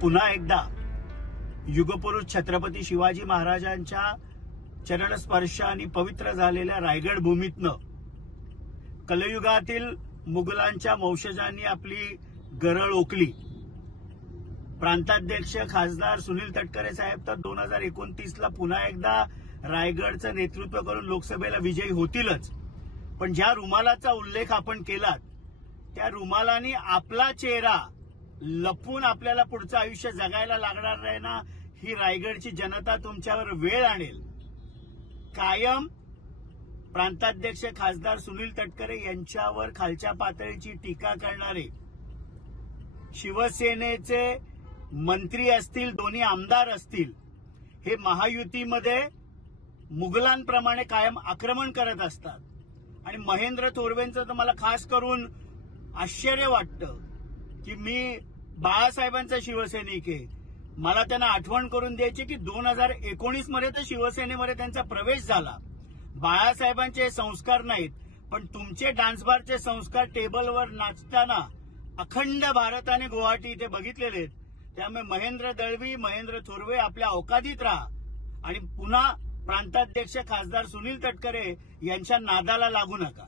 पुन्हा एकदा युगपुरुष छत्रपती शिवाजी महाराजांच्या चरणस्पर्शाने पवित्र झालेल्या रायगड भूमीतनं कलयुगातील मुघलांच्या वंशजांनी आपली गरळ ओकली। प्रांताध्यक्ष खासदार सुनील तटकरे साहेब तर 2029ला पुन्हा एकदा रायगडचं नेतृत्व करून लोकसभेला विजयी होतीलच, पण ज्या रुमालाचा उल्लेख आपण केलात त्या रुमालाने आपला चेहरा लपवून आपल्याला पुढचं आयुष्य जगायला लागणार नाही ना, ही रायगडची जनता तुमच्यावर वेळ आणेल। कायम प्रांताध्यक्ष खासदार सुनील तटकरे यांच्यावर खालच्या पातळीची टीका करणारे शिवसेनेचे मंत्री असतील, दोन्ही आमदार असतील, हे महायुतीमध्ये मुघलांप्रमाणे कायम आक्रमण करत असतात। आणि महेंद्र थोरवेंचं तर मला खास करून आश्चर्य वाटतं की मी बाळासाहेबांचा शिवसैनिक आहे, मला त्यांना आठवण करून द्यायची की 2019 मध्ये तर शिवसेनेमध्ये त्यांचा प्रवेश झाला। बाळासाहेबांचे संस्कार नाहीत, पण तुमचे डान्स बारचे संस्कार टेबलवर नाचताना अखंड भारताने गुवाहाटी इथे बघितलेले आहेत। त्यामुळे महेंद्र दळवी, महेंद्र थोरवे आपल्या अवकादीत राहा आणि पुन्हा प्रांताध्यक्ष खासदार सुनील तटकरे यांच्या नादाला लागू नका।